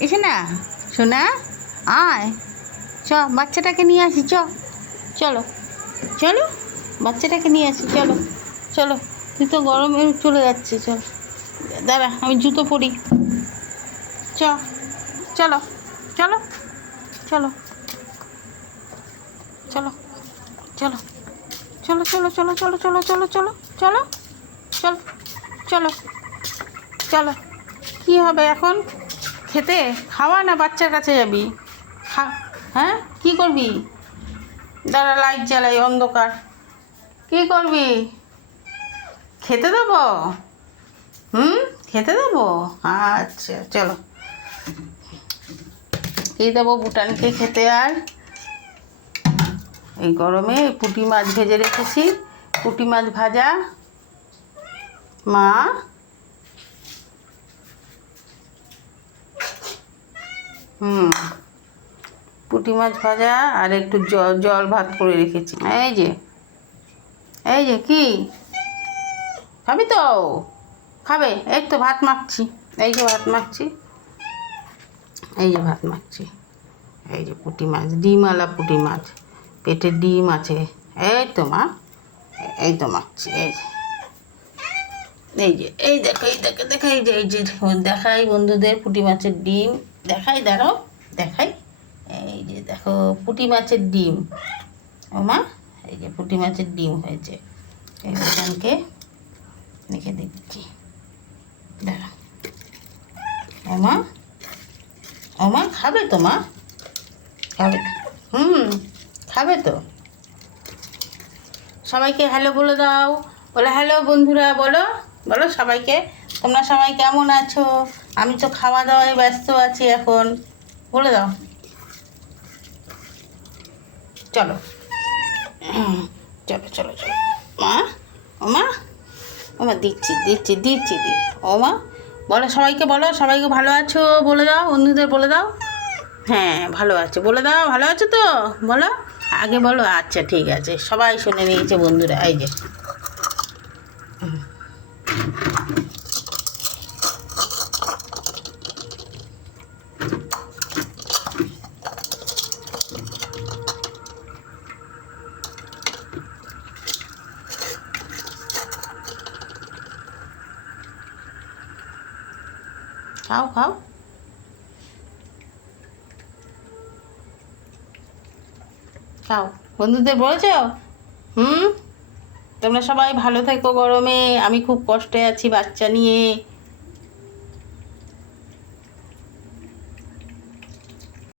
এসে না শোনা আয় চ বাচ্চাটাকে নিয়ে আসি চ চলো চলো বাচ্চাটাকে নিয়ে আসি চলো চলো তুই তো গরমে চলে যাচ্ছে চল দাঁড়া আমি জুতো পরি চ চলো চলো চলো চলো চলো চলো চলো চলো চলো চলো চলো চলো চলো চলো চলো চলো কী হবে এখন খেতে? খাওয়া না বাচ্চার কাছে যাবি? খা হ্যাঁ? কী করবি? দাঁড়া লাইট জ্বালাই, অন্ধকার। কী করবি? খেতে দেবো? হুম? খেতে দেবো? আচ্ছা চলো। কী দেবো? ভুটানকে খেতে আর। এই গরমে পুঁটি মাছ ভেজে রেখেছি। পুঁটি মাছ ভাজা। মা হুম। পুঁটি মাছ ভাজা আর একটু জল জল ভাত করে রেখেছি। এই যে এই যে কি? খাবি তো? খাবে? এই তো ভাত মাখছি। এই যে ভাত মাখছি। এই যে ভাত মাখছি। এই যে পুঁটি মাছ, ডিমওয়ালা পুঁটি মাছ। পেটে ডিম আছে। এই তো মা, এই তো মাখছি, এই যে। এই যে, এই দেখো এই দেখো, এই যে এই যে, দেখাই বন্ধুদের পুঁটি মাছের ডিম। দেখাই, দাঁড়াও, দেখাই। এই যে দেখো, পুঁটি মাছের ডিম। ও মা এই যে পুঁটি মাছের ডিম হয়েছে। এই দোকানকে রেখে দিচ্ছি। দাঁড়াও ও মা ও মা খাবে তো, মা? খাবে। হুম, খাবে তো। সবাইকে হ্যালো বলে দাও। বলে, হ্যালো বন্ধুরা, বলো। বলো সবাইকে। তোমরা সবাই কেমন আছো? আমি তো খাওয়া দাওয়ায় ব্যস্ত আছি এখন। বলে দাও। চলো। চলো চলো চলো। মা, ও মা ও মা, দিচ্ছি দিচ্ছি দিচ্ছি দি ও মা, বলো সবাইকে বলো, সবাইকে ভালো আছো বলে দাও, বন্ধুদের বলে দাও। হ্যাঁ ভালো আছে, বলে দাও, ভালো আছো তো? বলো, আগে বলো আচ্ছা ঠিক আছে। সবাই শুনে নিয়েছে বন্ধুরা, এই যে। খাও খাও। খাও। বন্ধুদের বলছ? হুম? তোমরা সবাই ভালো থেকো গরমে। আমি খুব কষ্টে আছি বাচ্চা নিয়ে।